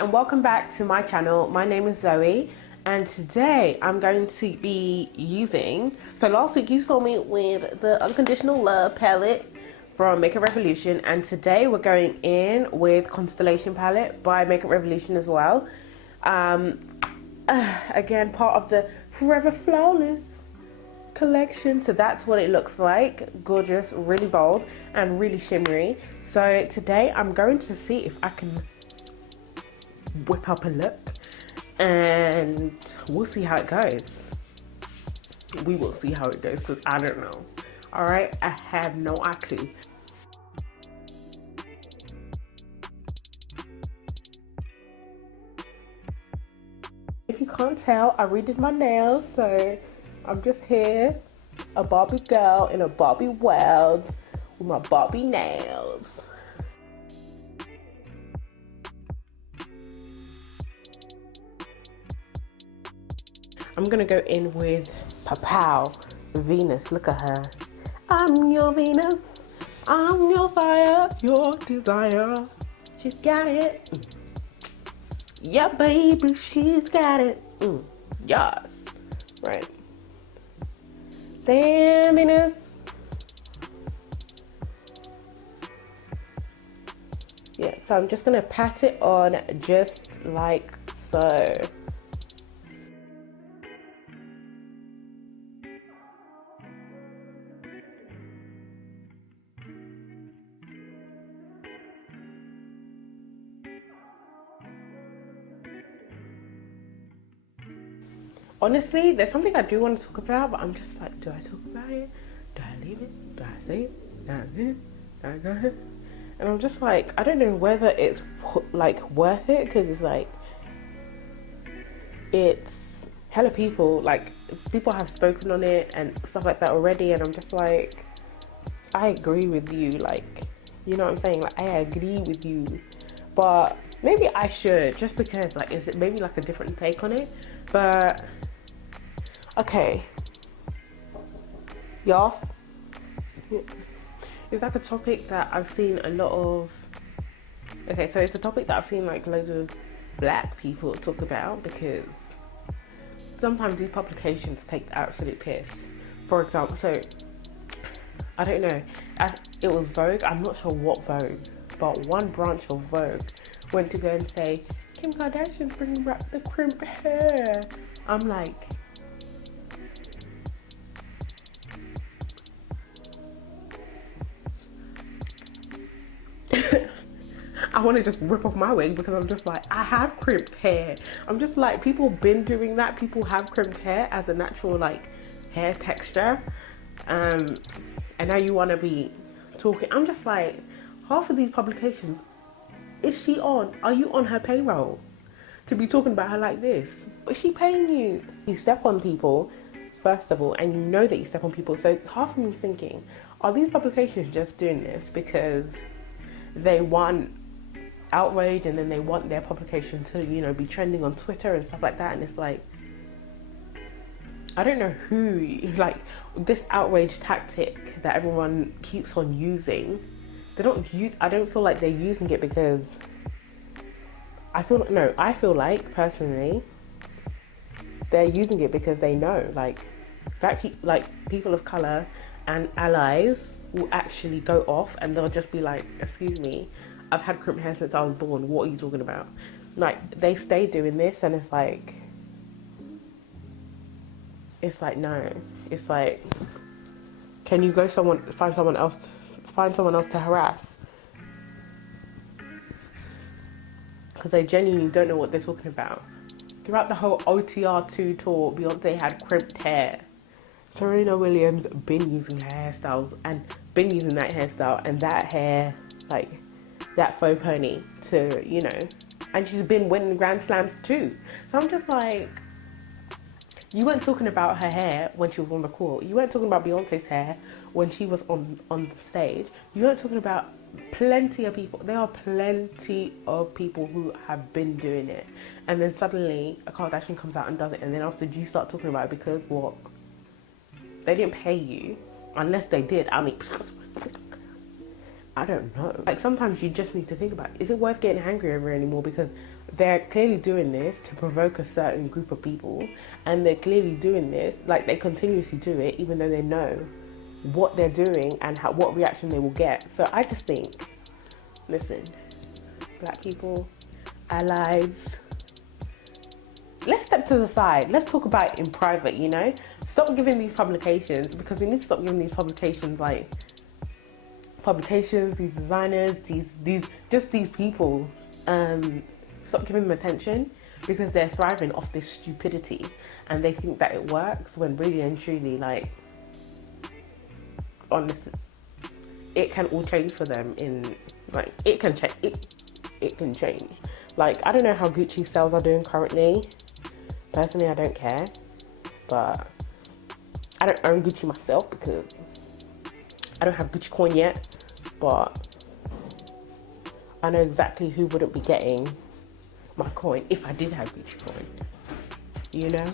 and welcome back to my channel. My name is Zoe and today I'm going to be using, so last week you saw me with the Unconditional Love palette from Makeup Revolution, and today we're going in with Constellation palette by Makeup Revolution as well. Again, part of the Forever Flawless collection, so that's what it looks like. Gorgeous, really bold and really shimmery. So today I'm going to see if I can whip up a look and we'll see how it goes. We will see how it goes because I don't know. All right, I have no clue. If you can't tell, I redid my nails, so I'm just here, a Barbie girl in a Barbie world with my Barbie nails. I'm gonna go in with Pow Venus. Look at her. I'm your Venus. I'm your fire, your desire. She's got it. Yeah, baby, she's got it. Yes. Right. Damn, Venus. Yeah, so I'm just gonna pat it on just like so. Honestly, there's something I do want to talk about, but I'm just like, do I talk about it? Do I leave it? Do I say it? Do I leave it? Do I go ahead? And I'm just like, I don't know whether it's like worth it, because it's like, it's hella people, like people have spoken on it and stuff like that already, and I'm just like, I agree with you, like, you know what I'm saying? Like, I agree with you, but maybe I should, just because, like, is it maybe like a different take on it? But okay, y'all, it's like a topic that I've seen a lot of. Okay, so it's a topic that I've seen like loads of black people talk about, because sometimes these publications take the absolute piss. For example, so I don't know, it was Vogue, I'm not sure what Vogue, but one branch of Vogue went to go and say, Kim Kardashian's bringing back the crimp hair. I'm like, I want to just rip off my wig, because I'm just like, I have crimped hair. I'm just like, people been doing that. People have crimped hair as a natural like hair texture, and now you want to be talking. I'm just like, half of these publications, are you on her payroll to be talking about her like this? Is she paying you? You step on people, first of all, and you know that you step on people. So half of me is thinking, are these publications just doing this because they want outrage, and then they want their publication to, you know, be trending on Twitter and stuff like that? And it's like, I don't know who, like, this outrage tactic that everyone keeps on using, I don't feel like they're using it because I feel like personally they're using it because they know, like, people of color and allies will actually go off and they'll just be like, excuse me, I've had crimped hair since I was born, what are you talking about? Like, they stay doing this, and it's like no, it's like, can you go find someone else to harass? Because they genuinely don't know what they're talking about. Throughout the whole OTR2 tour, Beyonce had crimped hair. Serena Williams been using her hairstyles and been using that hairstyle and that hair, like that faux pony, to, you know, and she's been winning Grand Slams too. So I'm just like, you weren't talking about her hair when she was on the court. You weren't talking about Beyonce's hair when she was on the stage. You weren't talking about plenty of people. There are plenty of people who have been doing it. And then suddenly a Kardashian comes out and does it. And then after you start talking about it because what? They didn't pay you. Unless they did. I mean, I don't know. Like, sometimes you just need to think about, is it worth getting angry over anymore? Because they're clearly doing this to provoke a certain group of people, and they're clearly doing this, like, they continuously do it even though they know what they're doing and what reaction they will get. So I just think, listen, black people, allies, let's step to the side. Let's talk about it in private, you know? Stop giving these publications, because we need to stop giving these publications, like, these designers, these people, stop giving them attention, because they're thriving off this stupidity and they think that it works, when really and truly, like, honestly, it can all change for them in, like, it can change. It can change. Like, I don't know how Gucci sales are doing currently. Personally, I don't care, but I don't own Gucci myself because I don't have Gucci coin yet, but I know exactly who wouldn't be getting my coin if I did have Gucci coin, you know?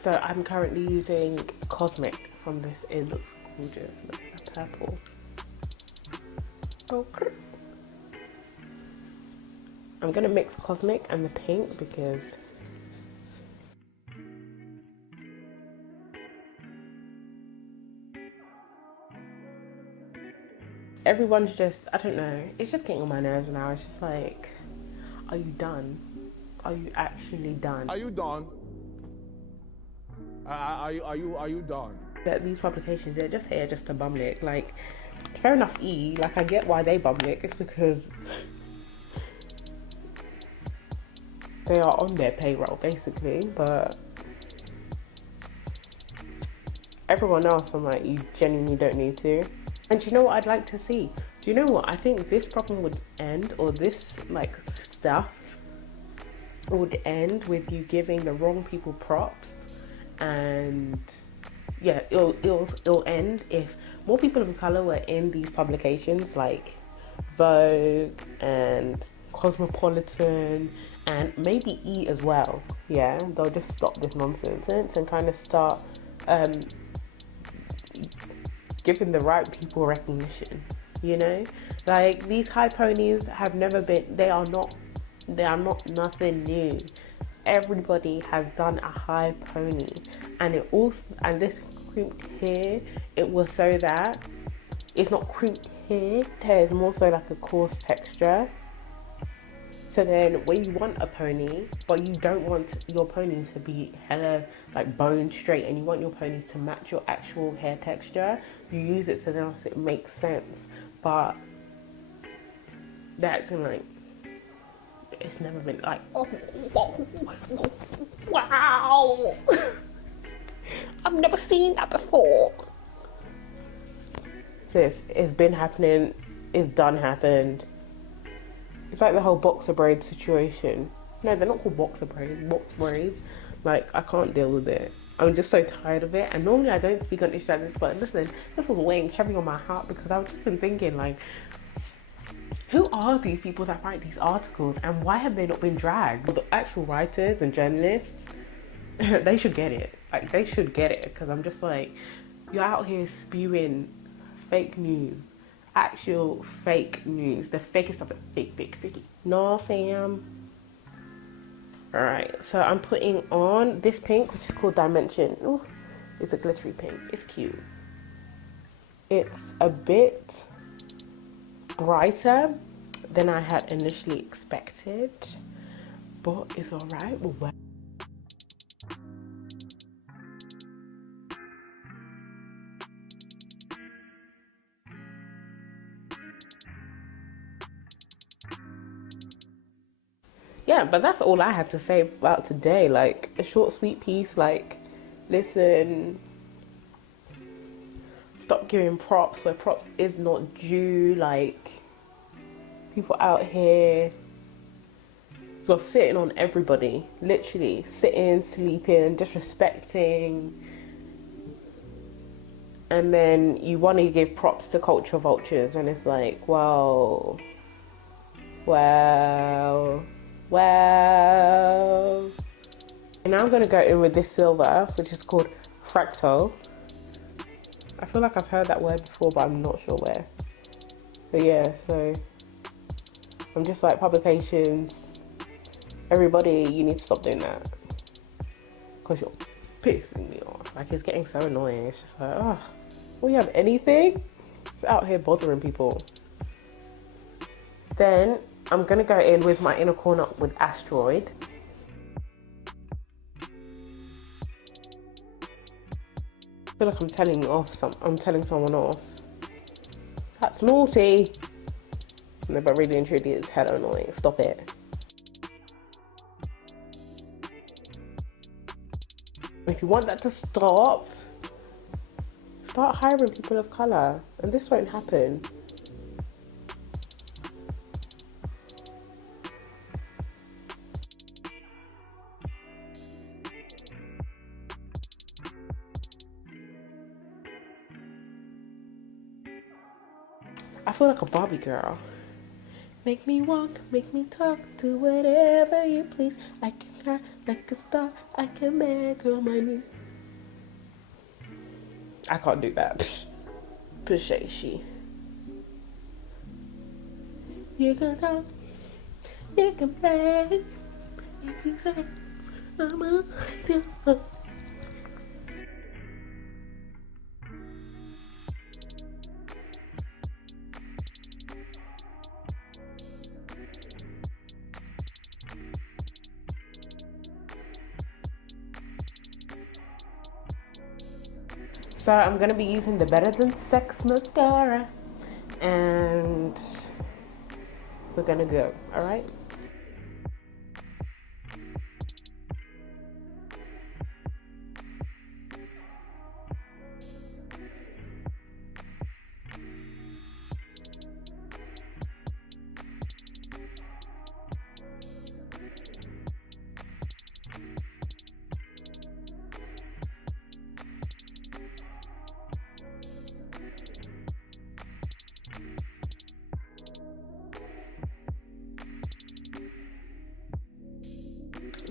So I'm currently using Cosmic from this. It looks gorgeous. Look at the purple. Okay. I'm gonna mix Cosmic and the pink because everyone's just, I don't know, it's just getting on my nerves now. It's just like, are you done? Are you actually done? Are you done? Are you done? That these publications, they're just here just to bum lick. Like, fair enough, like, I get why they bum lick. It's because they are on their payroll, basically. But everyone else, I'm like, you genuinely don't need to. And do you know what I'd like to see? Do you know what? I think this problem would end, or this, like, stuff would end with you giving the wrong people props. And yeah, it'll end if more people of color were in these publications, like Vogue and Cosmopolitan and maybe E as well. Yeah, they'll just stop this nonsense and kind of start giving the right people recognition, you know? Like, these high ponies have never been, they are not nothing new. Everybody has done a high pony, and this crimped here, it was so that it's not crimped here, there's more so like a coarse texture. So then when you want a pony, but you don't want your pony to be hella like bone straight, and you want your ponies to match your actual hair texture, you use it so then it makes sense. But they're acting like it's never been like, oh, wow, I've never seen that before. Sis, it's been happening, it's done happened. It's like the whole boxer braid situation. No, they're not called boxer braids, box braids. Like, I can't deal with it. I'm just so tired of it. And normally I don't speak on issues like this, but listen, this was weighing heavy on my heart because I've just been thinking, like, who are these people that write these articles, and why have they not been dragged? Well, the actual writers and journalists, they should get it. Like, they should get it, because I'm just like, you're out here spewing fake news, actual fake news, the fakest stuff, fake. No, fam. All right, so I'm putting on this pink, which is called Dimension. Ooh, it's a glittery pink. It's cute. It's a bit brighter than I had initially expected, but it's all right. Well, yeah, but that's all I had to say about today. Like, a short, sweet piece. Like, listen, stop giving props where props is not due. Like, people out here, you're sitting on everybody, literally sitting, sleeping, disrespecting, and then you want to give props to culture vultures, and it's like, well. And now I'm going to go in with this silver, which is called Fractal. I feel like I've heard that word before, but I'm not sure where. But yeah, so I'm just like, publications, everybody, you need to stop doing that. Because you're pissing me off. Like, it's getting so annoying. It's just like, oh, will you have anything? Just out here bothering people. Then I'm going to go in with my inner corner with Asteroid. I feel like I'm telling someone off. That's naughty. No, but really and truly, it's hella annoying. Stop it. If you want that to stop, start hiring people of colour, and this won't happen. I feel like a Barbie girl. Make me walk, make me talk, do whatever you please. I can cry like a star, I can make her my knees. I can't do that. Pushy. You can talk, you can play, you can say, I'm a So I'm going to be using the Better Than Sex mascara, and we're going to go, all right?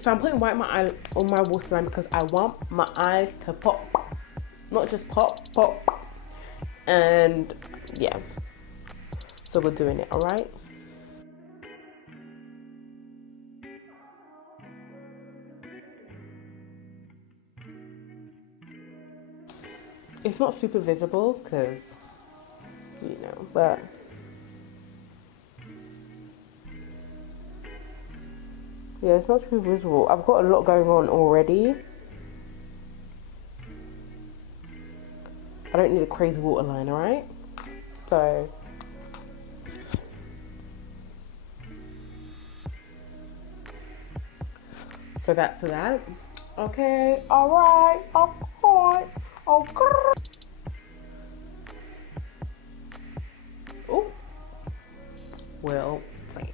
So I'm putting white on my waterline because I want my eyes to pop, not just pop. And yeah, so we're doing it, all right? It's not super visible because, you know, but yeah, it's not too visible. I've got a lot going on already. I don't need a crazy waterline, alright? So that's that. Okay, alright, okay. Oh, well, damn.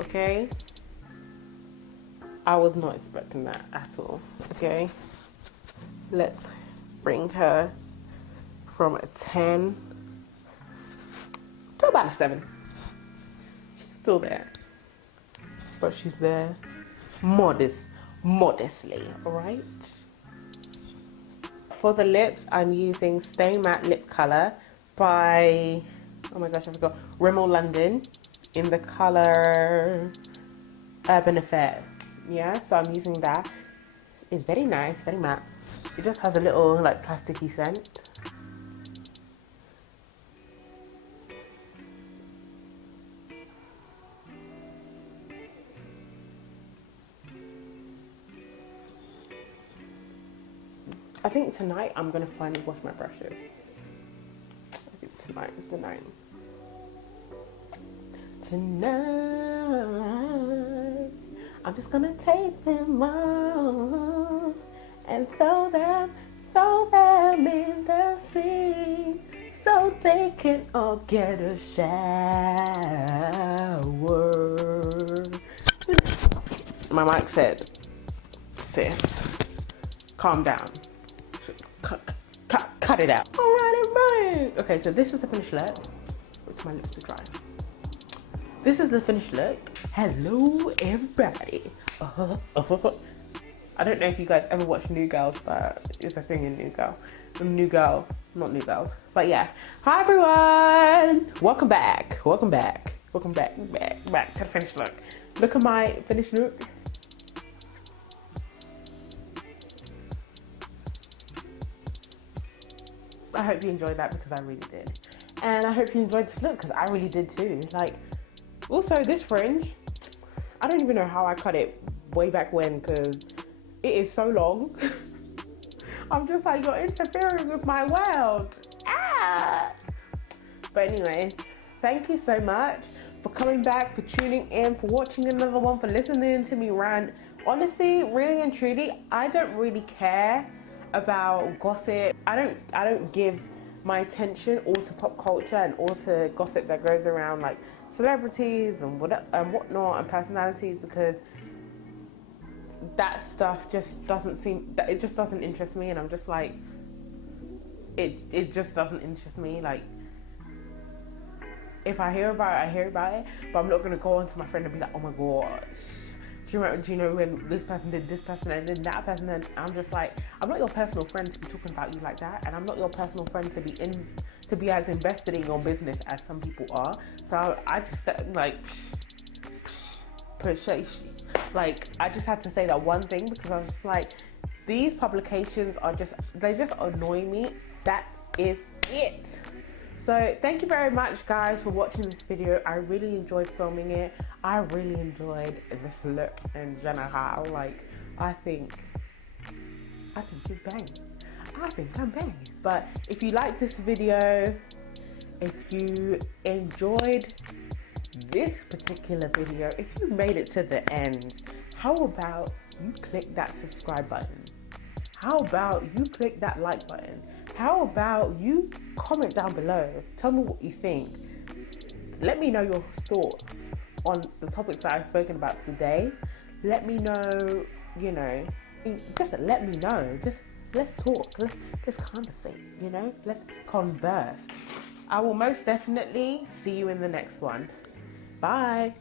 Okay. I was not expecting that at all, okay? Let's bring her from a 10 to about a 7. She's still there, but she's there modestly, all right? For the lips, I'm using Stay Matte Lip Color by, oh my gosh, I forgot, Rimmel London in the color Urban Affair. Yeah, so I'm using that. It's very nice, very matte. It just has a little like plasticky scent. I think tonight I'm gonna finally wash my brushes. I think tonight is the night. Tonight I'm just gonna take them all and throw them in the sea so they can all get a shower. My mic said, sis, calm down. Cut it out. Alright. Okay, so this is the finished look. Wait till my lips are dry. This is the finished look. Hello, everybody. I don't know if you guys ever watch New Girls, but it's a thing in New Girl. New Girl Not new girls. But yeah. Hi everyone! Welcome back. Welcome back. Welcome back to the finished look. Look at my finished look. I hope you enjoyed that because I really did. And I hope you enjoyed this look because I really did too. Like, also this fringe, I don't even know how I cut it way back when because it is so long. I'm just like, you're interfering with my world. Ah! But anyways, thank you so much for coming back, for tuning in, for watching another one, for listening to me rant. Honestly, really and truly, I don't really care about gossip. I don't give my attention all to pop culture and all to gossip that goes around like celebrities and whatnot and personalities, because that stuff just doesn't interest me, and I'm just like, it just doesn't interest me. Like, if I hear about it, I hear about it, but I'm not gonna go on to my friend and be like, oh my gosh, do you know when this person did this person and then that person? And I'm just like, I'm not your personal friend to be talking about you like that, and I'm not your personal friend to be as invested in your business as some people are. So I just like, like, I just had to say that one thing because I was just like, these publications they just annoy me. That is it. So thank you very much guys for watching this video. I really enjoyed filming it. I really enjoyed this look in general. Like, I think she's banging. I think I'm banging. But if you like this video, if you enjoyed this particular video, if you made it to the end, how about you click that subscribe button? How about you click that like button? How about you comment down below? Tell me what you think. Let me know your thoughts on the topics that I've spoken about today. Let me know, just let me know. Just let's talk. Let's conversate, let's converse. I will most definitely see you in the next one. Bye.